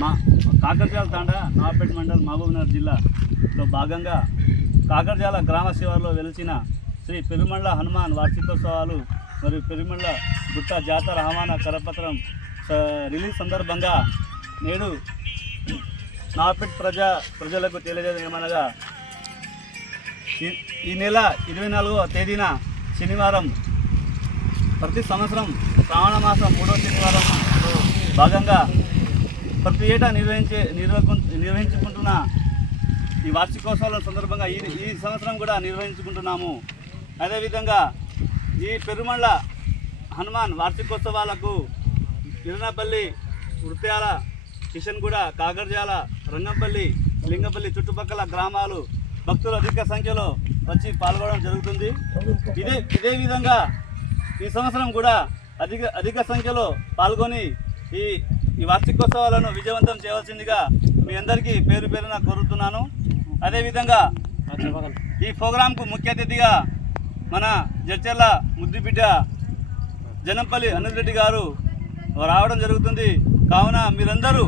మా కాకరజాల తాండ నాపేట మండల్ మహబూబ్నగర్ జిల్లాలో భాగంగా కాకరజాల గ్రామ శివారులో వెలిచిన శ్రీ పెరుమండ్ల హనుమాన్ వార్షికోత్సవాలు మరియు పెరుమండ్ల గుట్ట జాతర హవానా కరపత్రం రిలీజ్ సందర్భంగా నేడు నాపేట్ ప్రజా ప్రజలకు తెలియజేయడం ఏమనగా ఈ- ఈ నెల ఇరవై నాలుగవ తేదీన శనివారం ప్రతి సంవత్సరం శ్రావణ మాసం మూడవ శనివారం భాగంగా ప్రతి ఏటా నిర్వహించే నిర్వహు నిర్వహించుకుంటున్న ఈ వార్షికోత్సవాల సందర్భంగా ఈ ఈ సంవత్సరం కూడా నిర్వహించుకుంటున్నాము. అదేవిధంగా ఈ పెరుమండ్ల హనుమాన్ వార్షికోత్సవాలకు తిరునపల్లి వృత్యాల కిషన్గూడ కాగర్జాల రంగంపల్లి లింగపల్లి చుట్టుపక్కల గ్రామాలు భక్తులు అధిక సంఖ్యలో వచ్చి పాల్గొనడం జరుగుతుంది. ఇదే ఇదే విధంగా ఈ సంవత్సరం కూడా అధిక అధిక సంఖ్యలో పాల్గొని ఈ ఈ వార్షికోత్సవాలను విజయవంతం చేయవలసిందిగా మీ అందరికీ పేరు పేరున కోరుతున్నాను. అదేవిధంగా ఈ ప్రోగ్రాంకు ముఖ్య అతిథిగా మన జడ్చర్ల ముద్దుబిడ్డ జనంపల్లి అనిల్ రెడ్డి గారు రావడం జరుగుతుంది. కావున మీరందరూ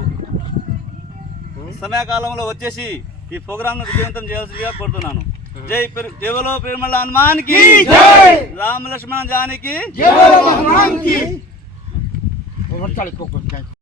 సమయకాలంలో వచ్చేసి ఈ ప్రోగ్రాంను విజయవంతం చేయాల్సిందిగా కోరుతున్నాను. జై దేవలో పెరుమల హనుమాన్కి రామ లక్ష్మణ జానికి